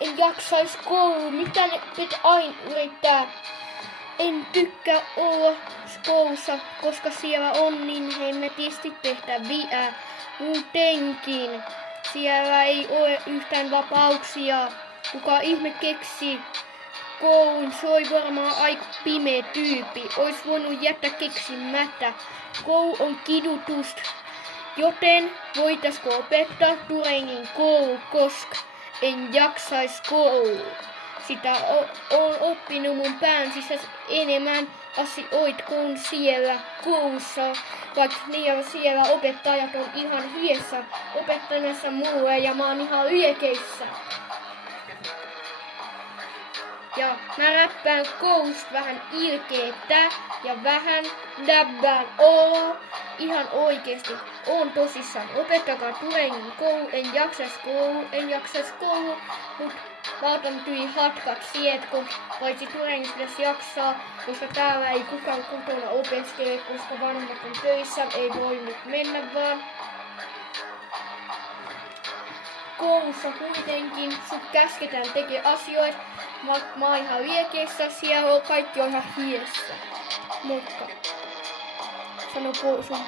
en jaksais koulu. Mitä ne aina yrittää? En tykkää olla koulussa, koska siellä on niin hemmetisti tehtäviä. Muutenkin siellä ei ole yhtään vapauksia. Kuka ihme keksi koulun? Se oli varmaan aika pimeä tyyppi. Ois voinut jättää keksimättä. Koulu on kidutusta. Joten voitaisko opettaa Turingin koulu, koska en jaksais koulua. Sitä on oppinut mun pään sisässä enemmän asioita kuin siellä koulussa. Vaikka siellä opettajat on ihan hiessä opettamassa mulle ja mä oon ihan liekeissä. Ja mä räppään koulusta vähän ilkeetä ja vähän läbbään oloa. Ihan oikeesti. Oon tosissaan. Opettakaa Turingin koulu. En jaksais koulu. Mut mä otan tyyli hatkat sieltä, kun paitsi Turingin pitäisi jaksaa, koska täällä ei kukaan kotona opiskele, koska vanhemmat on töissä, ei voi nyt mennä vaan. Koulussa kuitenkin sut käsketään tekee asioita. Mä oon ihan liekeissä, siellä kaikki on ihan hiessä. Moikka. Sano sun